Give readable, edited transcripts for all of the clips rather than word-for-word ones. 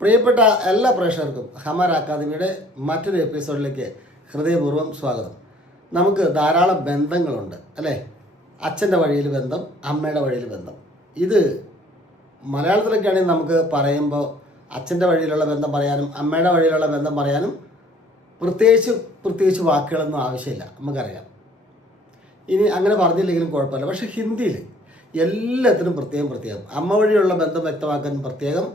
പ്രിയപ്പെട്ട എല്ലാ പ്രേക്ഷകർക്കും ഹമാർ അക്കാദമിയുടെ മറ്റൊരു എപ്പിസോഡിലേക്ക് ഹൃദയപൂർവ്വം സ്വാഗതം. നമുക്ക് ധാരാളം ബന്ധങ്ങളുണ്ട് അല്ലേ? അച്ഛൻ്റെ വഴിയിൽ ബന്ധം, അമ്മയുടെ വഴിയിൽ ബന്ധം. ഇത് മലയാളത്തിലൊക്കെ ആണെങ്കിൽ നമുക്ക് പറയുമ്പോൾ അച്ഛൻ്റെ വഴിയിലുള്ള ബന്ധം പറയാനും അമ്മയുടെ വഴിയിലുള്ള ബന്ധം പറയാനും പ്രത്യേകിച്ച് വാക്കുകളൊന്നും ആവശ്യമില്ല, നമുക്കറിയാം. ഇനി അങ്ങനെ പറഞ്ഞില്ലെങ്കിലും കുഴപ്പമില്ല. പക്ഷേ ഹിന്ദിയിൽ എല്ലാത്തിനും പ്രത്യേകം അമ്മ വഴിയുള്ള ബന്ധം വ്യക്തമാക്കാൻ പ്രത്യേകം,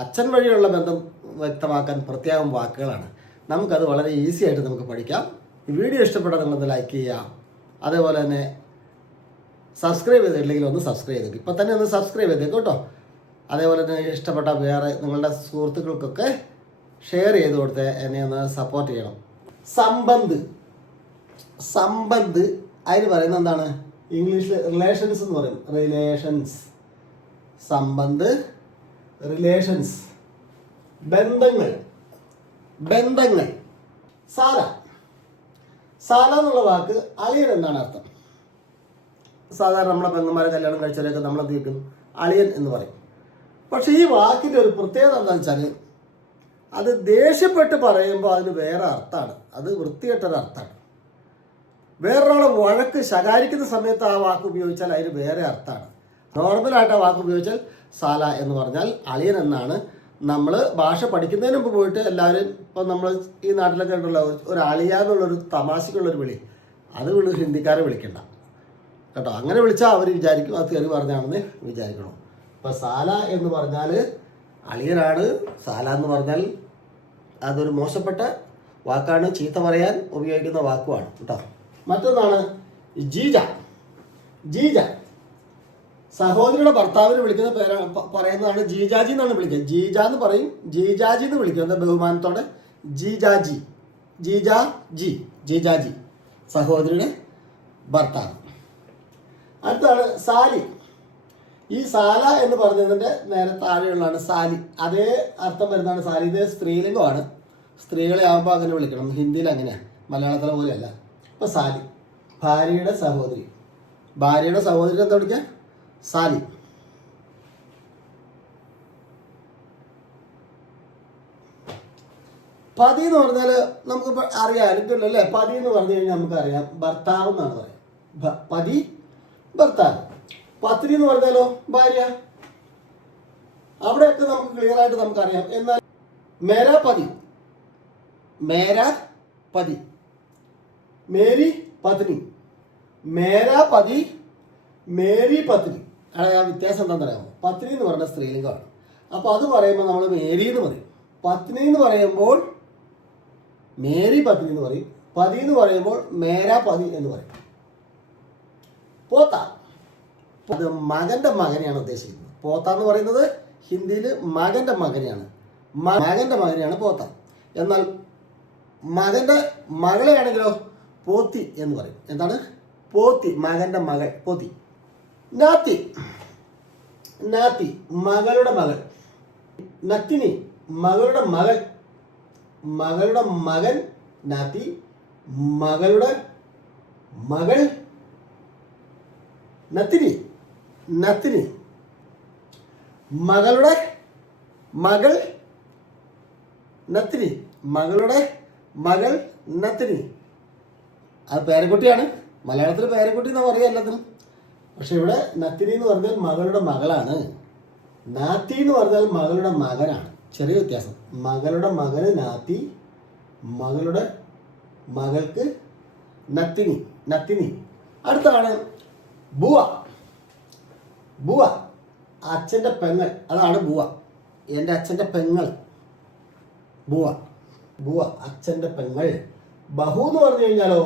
അച്ഛൻ വഴിയുള്ള ബന്ധം വ്യക്തമാക്കാൻ പ്രത്യേകം വാക്കുകളാണ്. നമുക്കത് വളരെ ഈസി ആയിട്ട് നമുക്ക് പഠിക്കാം. ഈ വീഡിയോ ഇഷ്ടപ്പെട്ടാൽ നിങ്ങളൊന്ന് ലൈക്ക് ചെയ്യുക. അതേപോലെ തന്നെ സബ്സ്ക്രൈബ് ചെയ്തിട്ടില്ലെങ്കിൽ ഒന്ന് സബ്സ്ക്രൈബ് ചെയ്തേക്കും. ഇപ്പം തന്നെ ഒന്ന് സബ്സ്ക്രൈബ് ചെയ്തേക്കും കേട്ടോ. അതേപോലെ തന്നെ ഇഷ്ടപ്പെട്ട വേറെ നിങ്ങളുടെ സുഹൃത്തുക്കൾക്കൊക്കെ ഷെയർ ചെയ്ത് കൊടുത്ത് എന്നെ ഒന്ന് സപ്പോർട്ട് ചെയ്യണം. സമ്പന്ത് അതിന് പറയുന്നത് എന്താണ്? ഇംഗ്ലീഷിൽ റിലേഷൻസ് എന്ന് പറയും. റിലേഷൻസ്, സമ്പന്ത്, റിലേഷൻസ്, ബന്ധങ്ങൾ. സാല എന്നുള്ള വാക്ക് അളിയൻ എന്നാണ് അർത്ഥം. സാധാരണ നമ്മളെ പെങ്ങന്മാരെ കല്യാണം കഴിച്ചാലൊക്കെ നമ്മൾ എന്ത് ചെയ്യും? അളിയൻ എന്ന് പറയും. പക്ഷെ ഈ വാക്കിൻ്റെ ഒരു പ്രത്യേകത എന്താണെന്ന് വെച്ചാൽ അത് ദേഷ്യപ്പെട്ട് പറയുമ്പോൾ അതിന് വേറെ അർത്ഥമാണ്. അത് വൃത്തികെട്ടൊരർത്ഥമാണ്. വേറൊരാളെ വഴക്ക് ശകാരിക്കുന്ന സമയത്ത് ആ വാക്ക് ഉപയോഗിച്ചാൽ അതിന് വേറെ അർത്ഥമാണ്. നോർമലായിട്ട് ആ വാക്ക് ഉപയോഗിച്ചാൽ സാല എന്ന് പറഞ്ഞാൽ അളിയൻ എന്നാണ്. നമ്മൾ ഭാഷ പഠിക്കുന്നതിന് മുമ്പ് പോയിട്ട് എല്ലാവരും ഇപ്പം നമ്മൾ ഈ നാട്ടിലൊക്കെ ഉള്ള ഒരു അളിയാന്നുള്ളൊരു തമാശക്കുള്ളൊരു വിളി, അത് ഹിന്ദിക്കാരെ വിളിക്കണ്ട കേട്ടോ. അങ്ങനെ വിളിച്ചാൽ അവർ വിചാരിക്കും അത് തെറി പറഞ്ഞാണെന്ന് വിചാരിക്കണം. ഇപ്പം സാല എന്ന് പറഞ്ഞാൽ അളിയനാണ്. സാല എന്ന് പറഞ്ഞാൽ അതൊരു മോശപ്പെട്ട വാക്കാണ്, ചീത്ത പറയാൻ ഉപയോഗിക്കുന്ന വാക്കുമാണ് കേട്ടോ. മറ്റൊന്നാണ് ജീജ. സഹോദരിയുടെ ഭർത്താവിനെ വിളിക്കുന്ന പറയുന്നതാണ് ജീജാജി എന്നാണ് വിളിക്കുക. ജീജ എന്ന് പറയും, ജീജാജി എന്ന് വിളിക്കുന്നത് ബഹുമാനത്തോടെ. ജീജാജി സഹോദരിയുടെ ഭർത്താവ്. അടുത്താണ് സാലി. ഈ സാല എന്ന് പറഞ്ഞതിൻ്റെ നേരെ താഴെയുള്ളതാണ് സാലി. അതേ അർത്ഥം വരുന്നതാണ് സാലി. ഇത് സ്ത്രീലിംഗമാണ്. സ്ത്രീകളെ ആകുമ്പോൾ അങ്ങനെ വിളിക്കണം. ഹിന്ദിയിൽ അങ്ങനെയാണ്, മലയാളത്തിലെ പോലെയല്ല. അപ്പോൾ സാലി, ഭാര്യയുടെ സഹോദരി എന്താ വിളിക്കുക? സാലി. പതി എന്ന് പറഞ്ഞാൽ നമുക്ക് അറിയാം, അല്ലേ? പതി എന്ന് പറഞ്ഞു കഴിഞ്ഞാൽ നമുക്കറിയാം ഭർത്താവ് എന്നാണ് പറയാം. പതി ഭർത്താവ്. പത്നി എന്ന് പറഞ്ഞാലോ ഭാര്യ. അവിടെയൊക്കെ നമുക്ക് ക്ലിയർ ആയിട്ട് നമുക്കറിയാം. എന്നാൽ മേരാ പതി, മേരി പത്നി, മേരാ പതി, മേരി പത്നി. അതായത് ആ വ്യത്യാസം എന്താണെന്ന് അറിയാമോ? പത്നി എന്ന് പറഞ്ഞ സ്ത്രീലിംഗമാണ്. അപ്പോൾ അത് പറയുമ്പോൾ നമ്മൾ മേരി എന്ന് പറയും. പത്നി എന്ന് പറയുമ്പോൾ മേരി പത്നി എന്ന് പറയും. പതി എന്ന് പറയുമ്പോൾ മേരാ പതി എന്ന് പറയും. പോത്ത, അത് മകൻ്റെ മകനെയാണ് ഉദ്ദേശിക്കുന്നത്. പോത്ത എന്ന് പറയുന്നത് ഹിന്ദിയിൽ മകൻ്റെ മകനെയാണ് പോത്ത. എന്നാൽ മകൻ്റെ മകളെയാണെങ്കിലോ പോത്തി എന്ന് പറയും. എന്താണ്? പോത്തി, മകൻ്റെ മകൾ, പോത്തി. നാത്തി, മകളുടെ മകൾ. നത്തിനി, മകളുടെ മകൻ. നാത്തി, മകളുടെ മകൾ. നത്തിനി, മകളുടെ മകൾ. നത്തിനി, മകളുടെ മകൾ. നത്തിനി, അത് പേരക്കുട്ടിയാണ്. മലയാളത്തിൽ പേരക്കുട്ടി എന്ന് പറയുക എല്ലാത്തിനും. പക്ഷെ ഇവിടെ നത്തിനി എന്ന് പറഞ്ഞാൽ മകളുടെ മകളാണ്. നാത്തി എന്ന് പറഞ്ഞാൽ മകളുടെ മകനാണ്. ചെറിയ വ്യത്യാസം. മകളുടെ മകന് നാത്തി, മകളുടെ മകൾക്ക് നത്തിനി. അടുത്താണ് ബുവ, അച്ഛൻ്റെ പെങ്ങൾ. അതാണ് ബുവ. എൻ്റെ അച്ഛൻ്റെ പെങ്ങൾ ബുവ, അച്ഛൻ്റെ പെങ്ങൾ. ബഹു എന്ന് പറഞ്ഞു കഴിഞ്ഞാലോ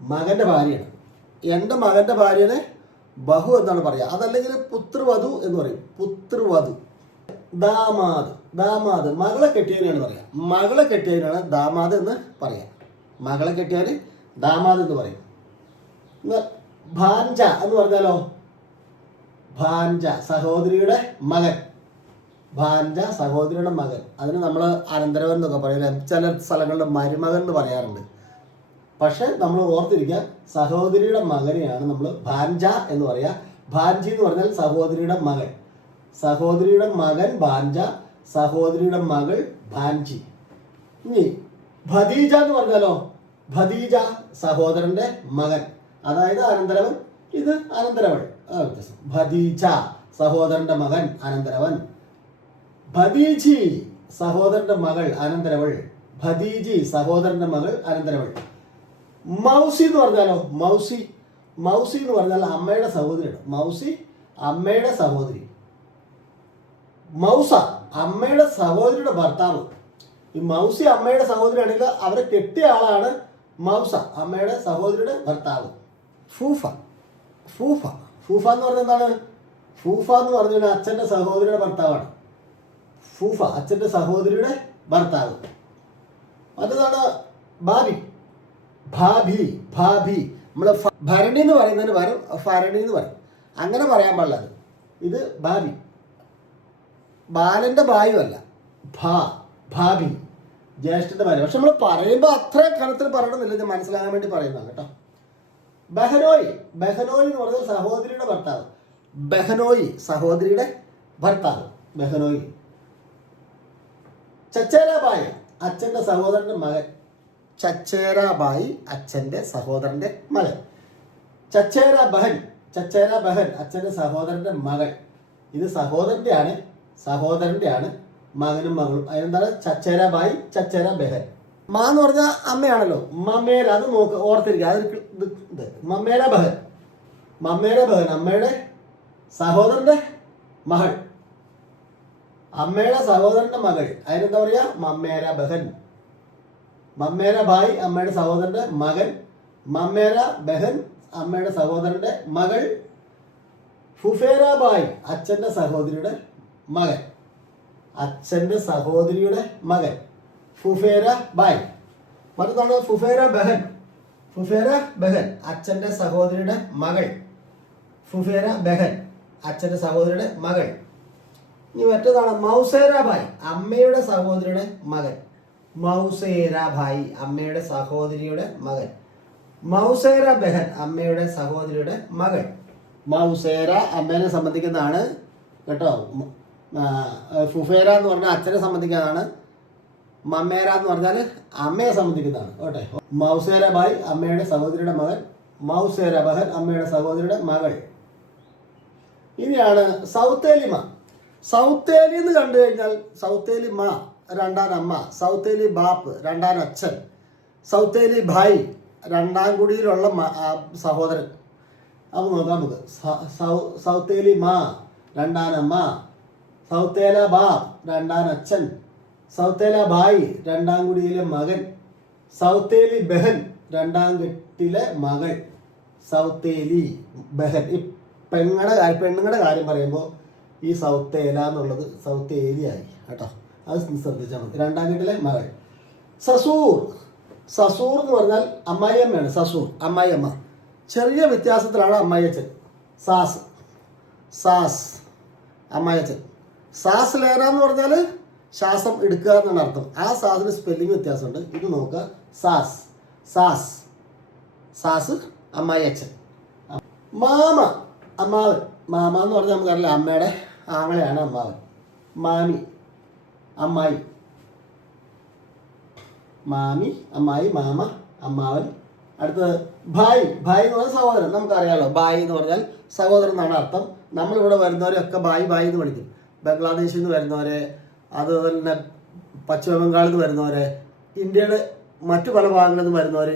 മകൻ്റെ ഭാര്യയാണ്. എൻ്റെ മകൻ്റെ ഭാര്യനെ ബഹു എന്നാണ് പറയുക. അതല്ലെങ്കിൽ പുത്രവധു എന്ന് പറയും. പുത്രവധു. ദാമാദ്, മകളെ കെട്ടിയവനാണ് പറയുക. മകളെ കെട്ടിയവനാണ് ദാമാദ് എന്ന് പറയുക. മകളെ കെട്ടിയവന് ദാമാദ് എന്ന് പറയും. ഭാൻജ എന്ന് പറഞ്ഞാലോ ഭാൻജ, സഹോദരിയുടെ മകൻ. അതിന് നമ്മൾ അനന്തരവൻ എന്നൊക്കെ പറയില്ല. ചില സ്ഥലങ്ങളിൽ മരുമകൻ എന്ന് പറയാറുണ്ട്. പക്ഷെ നമ്മൾ ഓർത്തിരിക്കുക, സഹോദരിയുടെ മകനെയാണ് നമ്മൾ ഭാൻജ എന്ന് പറയുക. ഭാൻജി എന്ന് പറഞ്ഞാൽ സഹോദരിയുടെ മകൻ. സഹോദരിയുടെ മകൻ ഭാൻജ, സഹോദരിയുടെ മകൾ ഭാൻജി. ഇനി ഭതീജ എന്ന് പറഞ്ഞാലോ, ഭതീജ സഹോദരന്റെ മകൻ, അതായത് അനന്തരവൻ. ഇത് അനന്തരവൾ, വ്യത്യാസം. ഭതീജ സഹോദരന്റെ മകൻ അനന്തരവൻ. ഭതീജി സഹോദരന്റെ മകൾ അനന്തരവൾ. ഭതീജി സഹോദരന്റെ മകൾ അനന്തരവൾ. മൗസി എന്ന് പറഞ്ഞാലോ, മൗസി. മൗസി എന്ന് പറഞ്ഞാൽ അമ്മയുടെ സഹോദരിയാണ്. മൗസി അമ്മയുടെ സഹോദരി. മൗസ അമ്മയുടെ സഹോദരിയുടെ ഭർത്താവ്. ഈ മൗസി അമ്മയുടെ സഹോദരിയാണെങ്കിൽ അവരെ കെട്ടിയ ആളാണ് മൗസ, അമ്മയുടെ സഹോദരിയുടെ ഭർത്താവ്. ഫൂഫ. ഫൂഫ ഫൂഫ എന്ന് പറഞ്ഞാൽ എന്താണ്? ഫൂഫ എന്ന് പറഞ്ഞാൽ അച്ഛൻ്റെ സഹോദരിയുടെ ഭർത്താവാണ്. ഫൂഫ അച്ഛൻ്റെ സഹോദരിയുടെ ഭർത്താവ്. മറ്റേതാണ് ഭാബി. ഭാബി. ഭാബി നമ്മൾ ഭരണി എന്ന് പറയുന്നതിന് പകരം ഭരണി എന്ന് പറയും. അങ്ങനെ പറയാൻ പാടില്ല. ഇത് ഭാബി. ബാലന്റെ ഭായുമല്ല, ഭാബി ജ്യേഷ്ഠന്റെ ഭാര്യ. പക്ഷെ നമ്മൾ പറയുമ്പോൾ അത്ര കണത്തിൽ പറയണമെന്നില്ല, ഇത് മനസ്സിലാകാൻ വേണ്ടി പറയുന്നതാണ് കേട്ടോ. ബഹനോയി. ബഹനോയി എന്ന് പറഞ്ഞാൽ സഹോദരിയുടെ ഭർത്താവ്. ബഹനോയി സഹോദരിയുടെ ഭർത്താവ്. ബഹനോയി. ചച്ചേരാബായി അച്ഛൻ്റെ സഹോദരന്റെ മകൻ. ചച്ചേരാബായി അച്ഛൻ്റെ സഹോദരന്റെ മകൻ. ചച്ചേര ബഹൻ. ചച്ചേര ബഹൻ അച്ഛൻ്റെ സഹോദരന്റെ മകൾ. ഇത് സഹോദരന്റെ ആണ് മകനും മകളും. അതിനെന്താണ്? ചച്ചേരാബായി, ചച്ചേര ബഹൻ. മാ എന്ന് പറഞ്ഞാൽ അമ്മയാണല്ലോ. മമ്മേര, അത് നോക്ക്, ഓർത്തിരിക്കുക. അത് മമ്മേര ബഹൻ. മമ്മേര ബഹൻ അമ്മയുടെ സഹോദരന്റെ മകൾ. അമ്മയുടെ സഹോദരന്റെ മകൾ. അതിനെന്താ പറയാ? മമ്മേര ബഹൻ. മമ്മേര ഭായ് അമ്മയുടെ സഹോദരന്റെ മകൻ. മമ്മേര ബഹൻ അമ്മയുടെ സഹോദരന്റെ മകൾ. ഫുഫേര ബായ് അച്ഛൻ്റെ സഹോദരിയുടെ മകൻ. അച്ഛൻ്റെ സഹോദരിയുടെ മകൻ ഫുഫേര ബായ്. മറ്റൊന്നാണ് ഫുഫേര ബഹൻ. ഫുഫേര ബഹൻ അച്ഛൻ്റെ സഹോദരിയുടെ മകൾ. ഫുഫേര ബഹൻ അച്ഛൻ്റെ സഹോദരിയുടെ മകൾ. ഇനി മറ്റേതാണ് മൗസേര ഭായ് അമ്മയുടെ സഹോദരിയുടെ മകൻ. മൗസേര ഭായ് അമ്മയുടെ സഹോദരിയുടെ മകൻ. മൗസേര ബഹൻ അമ്മയുടെ സഹോദരിയുടെ മകൾ. മൗസേര അമ്മേനെ സംബന്ധിക്കുന്നതാണ് കേട്ടോ. ഫുഫേര എന്ന് പറഞ്ഞാൽ അച്ഛനെ സംബന്ധിക്കുന്നതാണ്. മമ്മേര എന്ന് പറഞ്ഞാൽ അമ്മയെ സംബന്ധിക്കുന്നതാണ് കേട്ടെ. മൗസേര ഭായ് അമ്മയുടെ സഹോദരിയുടെ മകൻ. മൗസേര ബഹൻ അമ്മയുടെ സഹോദരിയുടെ മകൾ. ഇനിയാണ് സൗത്തേലിമ. സൗത്തേലി എന്ന് കണ്ടു കഴിഞ്ഞാൽ സൗത്തേലി മാ രണ്ടാം അമ്മ, സൗത്തേലി ബാപ്പ് രണ്ടാം അച്ഛൻ, സൗത്തേലി ഭായ് രണ്ടാം കുടിയിലുള്ള സഹോദരൻ. അപ്പോൾ നോക്കാം നമുക്ക്. സൗത്തേലി മാ രണ്ടാം അമ്മ, സൗത്തേല ബാപ്പ് രണ്ടാം അച്ഛൻ, സൗത്തേല ഭായ് രണ്ടാം കുടിയിലെ മകൻ, സൗത്തേലി ബഹൻ രണ്ടാം കെട്ടിലെ മകൾ. സൗത്തേലി ബഹൻ. ഈ പെണ്ണുങ്ങളുടെ കാര്യം പറയുമ്പോൾ ഈ സൗത്തേല എന്നുള്ളത് സൗത്തേലിയായി കേട്ടോ. അത് ശ്രദ്ധിച്ചാൽ മതി. രണ്ടാം കെട്ടിലെ മകൾ. സസൂർ. സസൂർ എന്ന് പറഞ്ഞാൽ അമ്മായിയമ്മയാണ്. സസൂർ അമ്മായിയമ്മ. ചെറിയ വ്യത്യാസത്തിലാണ് അമ്മായിയച്ഛൻ. സാസ് അമ്മായിയച്ഛൻ. സാസ് ലേന എന്ന് പറഞ്ഞാൽ ശ്വാസം എടുക്കുക എന്നാണ് അർത്ഥം. ആ സാസിന് സ്പെല്ലിംഗ് വ്യത്യാസമുണ്ട്. ഇത് നോക്കുക. സാസ് അമ്മായിയച്ഛൻ. മാമ അമ്മാവൻ. മാമ എന്ന് പറഞ്ഞാൽ നമുക്കറിയില്ല, അമ്മയുടെ ആങ്ങളെയാണ് അമ്മാവൻ. മാമി അമ്മായി. മാമി അമ്മായി, മാമ അമ്മാവൻ. അടുത്തത് ഭായ്. ഭായ് എന്ന് പറഞ്ഞാൽ സഹോദരൻ. നമുക്കറിയാലോ ഭായ് എന്ന് പറഞ്ഞാൽ സഹോദരൻ എന്നാണ് അർത്ഥം. നമ്മളിവിടെ വരുന്നവരെയൊക്കെ ഭായ് എന്ന് വിളിക്കും. ബംഗ്ലാദേശിൽ നിന്ന് വരുന്നവരെ, അതുപോലെ തന്നെ പശ്ചിമ ബംഗാളിൽ നിന്ന് വരുന്നവരെ, ഇന്ത്യയുടെ മറ്റു പല ഭാഗങ്ങളിൽ നിന്ന് വരുന്നവർ,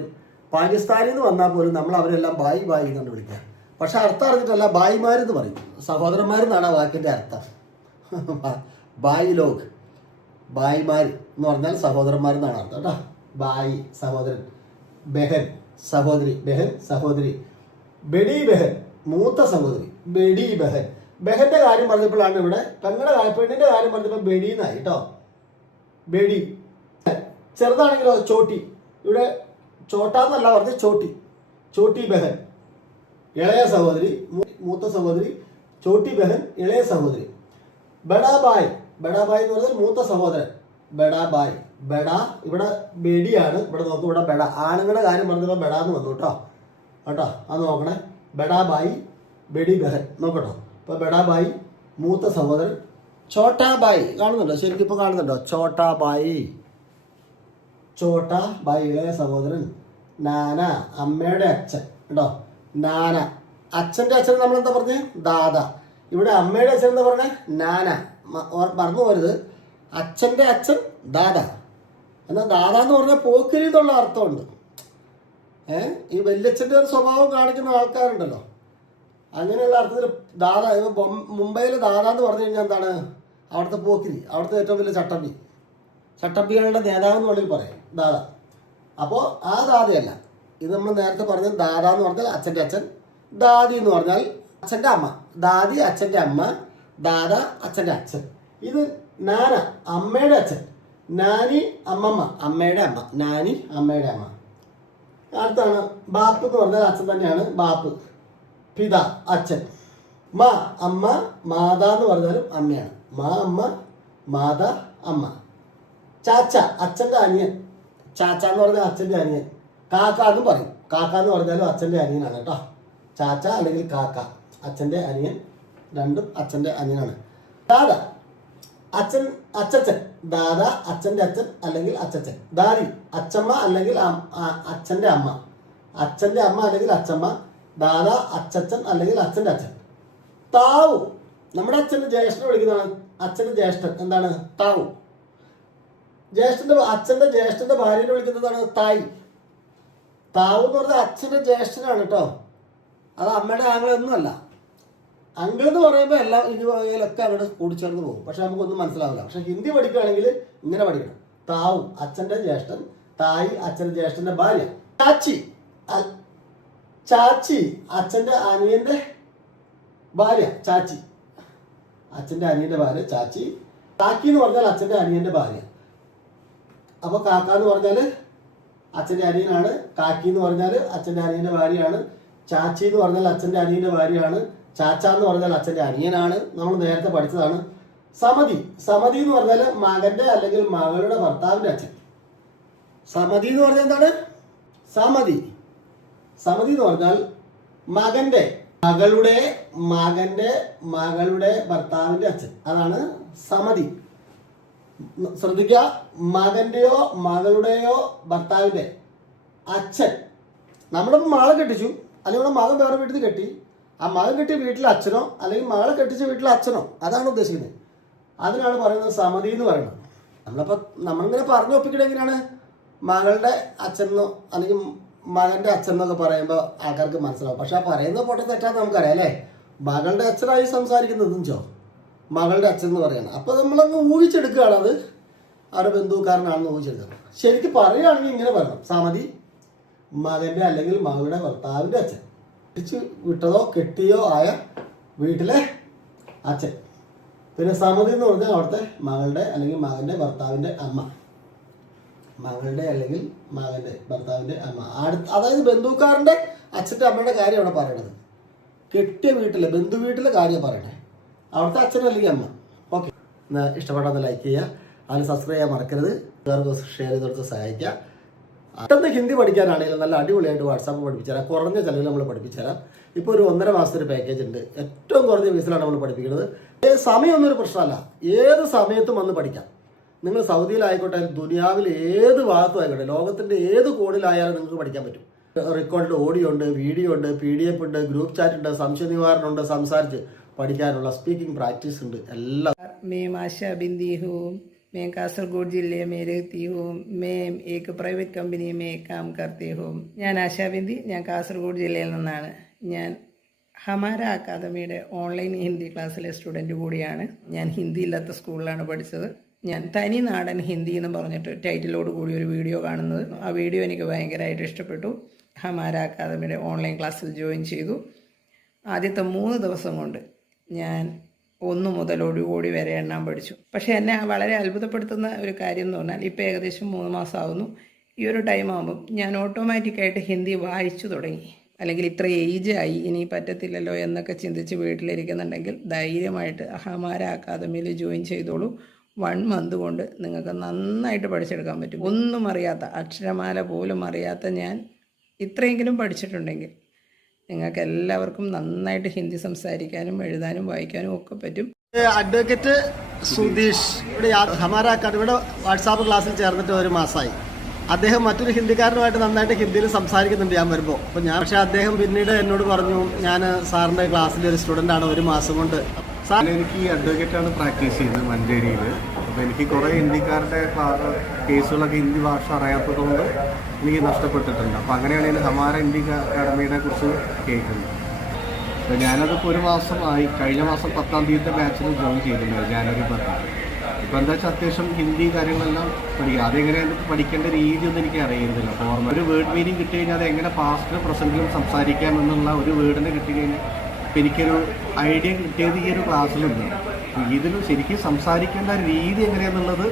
പാകിസ്ഥാനിൽ നിന്ന് വന്നാൽ പോലും നമ്മൾ അവരെല്ലാം ഭായ് എന്നാണ് വിളിക്കുക. പക്ഷെ അർത്ഥം അറിഞ്ഞിട്ടല്ല, ഭായിമാരെന്ന് പറയും. സഹോദരന്മാരെന്നാണ് ആ വാക്കിൻ്റെ അർത്ഥം. ഭായ് ലോക്, ഭായിമാർ എന്ന് പറഞ്ഞാൽ സഹോദരന്മാരെന്നാണ് അർത്ഥം കേട്ടോ. ഭായ് സഹോദരൻ, ബഹൻ സഹോദരി, ബഹൻ സഹോദരി, ബെഡി ബഹൻ മൂത്ത സഹോദരി, ബെഡി ബഹൻ. ബഹന്റെ കാര്യം പറഞ്ഞപ്പോഴാണ് ഇവിടെ പെണ്ണിന്റെ കാര്യം പറഞ്ഞപ്പോൾ ബെഡി എന്നായി കേട്ടോ. ബെഡി. ചെറുതാണെങ്കിലോ ചോട്ടി. ഇവിടെ ചോട്ടാന്നല്ല പറഞ്ഞ ചോട്ടി. ചോട്ടി ബഹൻ ഇളയ സഹോദരി, മൂത്ത സഹോദരി. ചോട്ടി ബഹൻ ഇളയ സഹോദരി. ബഡാബായ്. ബഡാബായ് എന്ന് പറഞ്ഞാൽ മൂത്ത സഹോദരൻ. ബഡാബായ്. ബഡ ഇവിടെ ബെഡിയാണ്. ഇവിടെ നോക്കും, ഇവിടെ ബഡ. ആണുങ്ങളുടെ കാര്യം പറഞ്ഞപ്പോൾ ബഡ എന്ന് വന്നു കേട്ടോ. അത് നോക്കണേ. ബഡാബായി, ബെഡി ബഹൻ നോക്കട്ടോ. ഇപ്പോൾ ബഡാബായി മൂത്ത സഹോദരൻ, ചോട്ടാബായി കാണുന്നുണ്ടോ? ശരിക്കും ഇപ്പോൾ കാണുന്നുണ്ടോ? ചോട്ടാബായി. ചോട്ടാബായി ഇളയ സഹോദരൻ. നാന അമ്മയുടെ അച്ഛൻ കേട്ടോ. നാന അച്ഛൻ്റെ അച്ഛൻ നമ്മൾ എന്താ പറഞ്ഞേ? ദാദ. ഇവിടെ അമ്മയുടെ അച്ഛൻ എന്താ പറഞ്ഞേ? നാന. മറന്നു പോരുത്, അച്ഛൻ്റെ അച്ഛൻ ദാദ. എന്നാൽ ദാദ എന്ന് പറഞ്ഞാൽ പോക്കിരി എന്നുള്ള അർത്ഥമുണ്ട്. ഈ വല്യച്ഛൻ്റെ ഒരു സ്വഭാവം കാണിക്കുന്ന ആൾക്കാരുണ്ടല്ലോ, അങ്ങനെയുള്ള അർത്ഥത്തിൽ ദാദ. മുംബൈയിൽ ദാദ എന്ന് പറഞ്ഞു കഴിഞ്ഞാൽ എന്താണ്? അവിടുത്തെ പോക്കിരി, അവിടുത്തെ ഏറ്റവും വലിയ ചട്ടമ്പികളുടെ നേതാവെന്ന് വേണമെങ്കിൽ പറയാം ദാദ. അപ്പോൾ ആ ദാദയല്ല ഇത്. നമ്മൾ നേരത്തെ പറഞ്ഞത് ദാദ എന്ന് പറഞ്ഞാൽ അച്ഛൻ്റെ അച്ഛൻ, ദാദി എന്ന് പറഞ്ഞാൽ അച്ഛൻ്റെ അമ്മ. ദാദി അച്ഛൻ്റെ അമ്മ, ദാദ അച്ഛൻ്റെ അച്ഛൻ. ഇത് നാന അമ്മയുടെ അച്ഛൻ, നാനി അമ്മമ്മ അമ്മയുടെ അമ്മ, നാനി അമ്മയുടെ അമ്മ. അടുത്താണ് ബാപ്പ് എന്ന് പറഞ്ഞാൽ അച്ഛൻ തന്നെയാണ്, ബാപ്പ്. പിത അച്ഛൻ. മാ അമ്മ, മാതാ എന്ന് പറഞ്ഞാലും അമ്മയാണ്. മാ അമ്മ, മാതാ അമ്മ. ചാച്ച അച്ഛൻ്റെ അനിയൻ, ചാച്ച എന്ന് പറഞ്ഞാൽ അച്ഛൻ്റെ അനിയൻ. കാക്ക എന്നും പറയും, കാക്ക എന്ന് പറഞ്ഞാലും അച്ഛൻ്റെ അനിയനാണ് കേട്ടോ. ചാച്ച അല്ലെങ്കിൽ കാക്ക, അച്ഛൻ്റെ അനിയൻ, രണ്ടും അച്ഛൻ്റെ അനിയനാണ്. ദാദ അച്ഛൻ, ദാദ അച്ഛൻ്റെ അച്ഛൻ അല്ലെങ്കിൽ അച്ഛൻ. ദാദി അച്ഛമ്മ അല്ലെങ്കിൽ അച്ഛൻ്റെ അമ്മ, അച്ഛൻ്റെ അമ്മ അല്ലെങ്കിൽ അച്ഛമ്മ. ദാദ അച്ഛൻ അല്ലെങ്കിൽ അച്ഛൻ്റെ അച്ഛൻ. താവു നമ്മുടെ അച്ഛൻ്റെ ജ്യേഷ്ഠനെ വിളിക്കുന്നതാണ്. അച്ഛൻ്റെ ജ്യേഷ്ഠൻ എന്താണ്? താവു. അച്ഛൻ്റെ ജ്യേഷ്ഠൻ്റെ ഭാര്യനെ വിളിക്കുന്നതാണ് തായി. താവു എന്ന് പറഞ്ഞാൽ അച്ഛൻ്റെ ജ്യേഷ്ഠനാണ് കേട്ടോ, അത് അമ്മയുടെ ആങ്ങളൊന്നുമല്ല. അങ്കിൾ എന്ന് പറയുമ്പോൾ എല്ലാം ഇതിലൊക്കെ അങ്ങോട്ട് കൂടിച്ചേർന്ന് പോകും, പക്ഷെ നമുക്കൊന്നും മനസ്സിലാവില്ല. പക്ഷെ ഹിന്ദി പഠിക്കുകയാണെങ്കിൽ ഇങ്ങനെ പഠിക്കണം. താവു അച്ഛൻ്റെ ജ്യേഷ്ഠൻ, തായി അച്ഛൻ്റെ ജ്യേഷ്ഠൻ്റെ ഭാര്യ. ചാച്ചി അച്ഛൻ്റെ അനിയൻ്റെ ഭാര്യ, ചാച്ചി അച്ഛൻ്റെ അനിയൻ്റെ ഭാര്യ ചാച്ചി. കാക്കി എന്ന് പറഞ്ഞാൽ അച്ഛൻ്റെ അനിയൻ്റെ ഭാര്യ. അപ്പോൾ കാക്ക എന്ന് പറഞ്ഞാൽ അച്ഛൻ്റെ അനിയനാണ്, കാക്കി എന്ന് പറഞ്ഞാൽ അച്ഛൻ്റെ അനിയൻ്റെ ഭാര്യയാണ്, ചാച്ചി എന്ന് പറഞ്ഞാൽ അച്ഛൻ്റെ അനിയൻ്റെ ഭാര്യയാണ്, ചാച്ച എന്ന് പറഞ്ഞാൽ അച്ഛൻ്റെ അനിയനാണ്. നമ്മൾ നേരത്തെ പഠിച്ചതാണ്. സമതി എന്ന് പറഞ്ഞാൽ മകൻ്റെ അല്ലെങ്കിൽ മകളുടെ ഭർത്താവിൻ്റെ അച്ഛൻ. സമതി എന്ന് പറഞ്ഞാൽ എന്താണ്? സമതി എന്ന് പറഞ്ഞാൽ മകളുടെ ഭർത്താവിൻ്റെ അച്ഛൻ, അതാണ് സമതി. ശ്രദ്ധിക്കുക, മകൻ്റെയോ മകളുടെയോ ഭർത്താവിൻ്റെ അച്ഛൻ. നമ്മളിപ്പോൾ മകളെ കെട്ടിച്ചു, അല്ലെങ്കിൽ മകൻ വേറെ വീട്ടിൽ കെട്ടി, ആ മകൻ കെട്ടിയ വീട്ടിലെ അച്ഛനോ അല്ലെങ്കിൽ മകളെ കെട്ടിച്ച വീട്ടിലെ അച്ഛനോ, അതാണ് ഉദ്ദേശിക്കുന്നത്. അതിനാണ് പറയുന്നത് സമതി എന്ന് പറയുന്നത്. നമ്മളിങ്ങനെ പറഞ്ഞു ഒപ്പിക്കണ എങ്ങനെയാണ്? മകളുടെ അച്ഛനോ അല്ലെങ്കിൽ മകൻ്റെ അച്ഛൻ എന്നൊക്കെ പറയുമ്പോൾ ആൾക്കാർക്ക് മനസ്സിലാവും. പക്ഷെ ആ പറയുന്ന പോട്ടെ തെറ്റാന്ന് നമുക്കറിയാം അല്ലേ? മകളുടെ അച്ഛനായി സംസാരിക്കുന്നതും മകളുടെ അച്ഛൻ എന്ന് പറയണം. അപ്പോൾ നമ്മളങ്ങ് ഊഹിച്ചെടുക്കുകയാണ് അത് അവരുടെ ബന്ധുക്കാരനാണെന്ന് ഊഹിച്ചെടുക്കണം. ശരിക്കും പറയുകയാണെങ്കിൽ ഇങ്ങനെ പറയണം: സമതി മകൻ്റെ അല്ലെങ്കിൽ മകളുടെ ഭർത്താവിൻ്റെ അച്ഛൻ, കെട്ടിച്ച് വിട്ടതോ കെട്ടിയോ ആയ വീട്ടിലെ അച്ഛൻ. പിന്നെ സമതി എന്ന് പറഞ്ഞാൽ അവിടുത്തെ മകളുടെ അല്ലെങ്കിൽ മകൻ്റെ ഭർത്താവിൻ്റെ അമ്മ, മകളുടെ അല്ലെങ്കിൽ മകൻ്റെ ഭർത്താവിൻ്റെ അമ്മ. അതായത് ബന്ധുക്കാരൻ്റെ അച്ഛൻ്റെ അമ്മയുടെ കാര്യം അവിടെ പറയണത്. കെട്ടിയ വീട്ടിലെ ബന്ധു വീട്ടിലെ കാര്യം പറയണേ, അവിടുത്തെ അച്ഛൻ അല്ലെങ്കിൽ അമ്മ. ഓക്കെ, ഇഷ്ടപ്പെട്ടാൽ ലൈക്ക് ചെയ്യുക, അതിന് സബ്സ്ക്രൈബ് ചെയ്യാൻ മറക്കരുത്, വേറെ ഷെയർ ചെയ്ത് കൊടുത്ത് സഹായിക്കുക. പെട്ടെന്ന് ഹിന്ദി പഠിക്കാനാണെങ്കിലും നല്ല അടിപൊളിയായിട്ട് വാട്സാപ്പ് പഠിപ്പിച്ചുതരാം. കുറഞ്ഞ ചിലവിൽ നമ്മൾ പഠിപ്പിച്ചുതരാം. ഇപ്പോൾ ഒരു 1.5 മാസത്തെ ഒരു പാക്കേജ് ഉണ്ട്. ഏറ്റവും കുറഞ്ഞ ഫീസിലാണ് നമ്മൾ പഠിപ്പിക്കുന്നത്. സമയമൊന്നും ഒരു പ്രശ്നമല്ല, ഏത് സമയത്തും വന്ന് പഠിക്കാം. നിങ്ങൾ സൗദിയിലായിക്കോട്ടെ, ദുനിയാവിൽ ഏത് ഭാഗത്തും ആയിക്കോട്ടെ, ലോകത്തിൻ്റെ ഏത് കോണിലായാലും നിങ്ങൾക്ക് പഠിക്കാൻ പറ്റും. റെക്കോർഡ് ഓഡിയോ ഉണ്ട്, വീഡിയോ ഉണ്ട്, PDF ഉണ്ട്, ഗ്രൂപ്പ് ചാറ്റ് ഉണ്ട്, സംശയ നിവാരണം ഉണ്ട്, സംസാരിച്ച് പഠിക്കാനുള്ള സ്പീക്കിംഗ് പ്രാക്ടീസ് ഉണ്ട്, എല്ലാം. मैं आशा बिंदी हूँ, मैं कासरगोड जिले में रहती हूँ, मैं एक प्राइवेट कंपनी में काम करती हूँ. ഞാൻ ആശാ ബിന്ദി, ഞാൻ കാസർഗോഡ് ജില്ലയിൽ നിന്നാണ്. ഞാൻ ഹമാര അക്കാദമിയുടെ ഓൺലൈൻ ഹിന്ദി ക്ലാസ്സിലെ സ്റ്റുഡൻറ്റ് കൂടിയാണ്. ഞാൻ ഹിന്ദി ഇല്ലാത്ത സ്കൂളിലാണ് പഠിച്ചത്. ഞാൻ തനി നാടൻ ഹിന്ദി എന്ന് പറഞ്ഞിട്ട് ടൈറ്റിലോട് കൂടി ഒരു വീഡിയോ കാണുന്നത്, ആ വീഡിയോ എനിക്ക് ഭയങ്കരമായിട്ട് ഇഷ്ടപ്പെട്ടു. ഹമാര അക്കാദമിയുടെ ഓൺലൈൻ ക്ലാസ്സിൽ ജോയിൻ ചെയ്തു. ആദ്യത്തെ 3 ദിവസം കൊണ്ട് ഞാൻ 1 മുതൽ ഓടി വരെ എണ്ണാൻ പഠിച്ചു. പക്ഷേ എന്നെ വളരെ അത്ഭുതപ്പെടുത്തുന്ന ഒരു കാര്യം എന്ന് പറഞ്ഞാൽ, ഇപ്പോൾ ഏകദേശം 3 മാസം ആവുന്നു. ഈ ഒരു ടൈം ആകുമ്പം ഞാൻ ഓട്ടോമാറ്റിക്കായിട്ട് ഹിന്ദി വായിച്ചു തുടങ്ങി. അല്ലെങ്കിൽ ഇത്ര ഏജ് ആയി, ഇനി പറ്റത്തില്ലല്ലോ എന്നൊക്കെ ചിന്തിച്ച് വീട്ടിലിരിക്കുന്നുണ്ടെങ്കിൽ ധൈര്യമായിട്ട് ഹമാര അക്കാദമിയിൽ ജോയിൻ ചെയ്തോളൂ. 1 മന്ത് കൊണ്ട് നിങ്ങൾക്ക് നന്നായിട്ട് പഠിച്ചെടുക്കാൻ പറ്റും. ഒന്നും അറിയാത്ത, അക്ഷരമാല പോലും അറിയാത്ത ഞാൻ ഇത്രയെങ്കിലും പഠിച്ചിട്ടുണ്ടെങ്കിൽ നിങ്ങൾക്ക് എല്ലാവർക്കും നന്നായിട്ട് ഹിന്ദി സംസാരിക്കാനും എഴുതാനും വായിക്കാനും ഒക്കെ പറ്റും. അഡ്വക്കേറ്റ് സുധീഷ് ഇവിടെ ഹമാര അക്കാദമി ഇവിടെ വാട്സാപ്പ് ക്ലാസ്സിൽ ചേർന്നിട്ട് 1 മാസമായി. അദ്ദേഹം മറ്റൊരു ഹിന്ദിക്കാരനുമായിട്ട് നന്നായിട്ട് ഹിന്ദിയിൽ സംസാരിക്കുന്നുണ്ട് ഞാൻ വരുമ്പോൾ. അപ്പോൾ പക്ഷേ അദ്ദേഹം പിന്നീട് എന്നോട് പറഞ്ഞു, ഞാൻ സാറിൻ്റെ ക്ലാസ്സിലെ ഒരു സ്റ്റുഡൻ്റാണ്, 1 മാസം കൊണ്ട്. എനിക്ക് ഈ അഡ്വക്കേറ്റാണ് പ്രാക്ടീസ് ചെയ്യുന്നത് മഞ്ചേരിയിൽ. അപ്പോൾ എനിക്ക് കുറേ ഹിന്ദിക്കാരുടെ കേസുകളൊക്കെ ഹിന്ദി ഭാഷ അറിയാത്തതുകൊണ്ട് എനിക്ക് നഷ്ടപ്പെട്ടിട്ടുണ്ട്. അപ്പോൾ അങ്ങനെയാണ് ഞാൻ ഹമാര ഹിന്ദി അക്കാദമിയെ കുറിച്ച് കേൾക്കുന്നത്. അപ്പോൾ ഞാനതിപ്പോൾ 1 മാസമായി. കഴിഞ്ഞ മാസം 10-ാം തീയതി ബാച്ചിൽ ജോയിൻ ചെയ്തിട്ടുണ്ടായിരുന്നു, ജാനുവരി 10. ഇപ്പോൾ എന്താ വെച്ചാൽ അത്യാവശ്യം ഹിന്ദി കാര്യങ്ങളെല്ലാം പഠിക്കുക. അതെങ്ങനെയാണ് പഠിക്കേണ്ട രീതി ഒന്നും എനിക്ക് അറിയുന്നില്ല. ഫോർമൽ ഒരു വേർഡ് മീനിങ് കിട്ടി കഴിഞ്ഞാൽ അത് എങ്ങനെ പാസ്റ്റിലും പ്രസൻറ്റിലും സംസാരിക്കാം എന്നുള്ള ഒരു വേർഡിനെ കിട്ടിക്കഴിഞ്ഞാൽ ഇപ്പം എനിക്കൊരു ഐഡിയ കിട്ടിയത് ഈ ഒരു ക്ലാസ്സിലുണ്ട്. ഇതിൽ ശരിക്കും സംസാരിക്കേണ്ട രീതി എങ്ങനെയാണെന്നുള്ളത്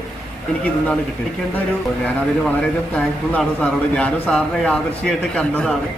എനിക്ക് ഇതിന്നാണ് കിട്ടിയിരിക്കേണ്ട ഞാനതിന് വളരെയധികം താങ്ക്ഫുള്ളാണ് സാറോട്. ഞാനും സാറിനെ യാദൃശ്യമായിട്ട് കണ്ടതാണ്.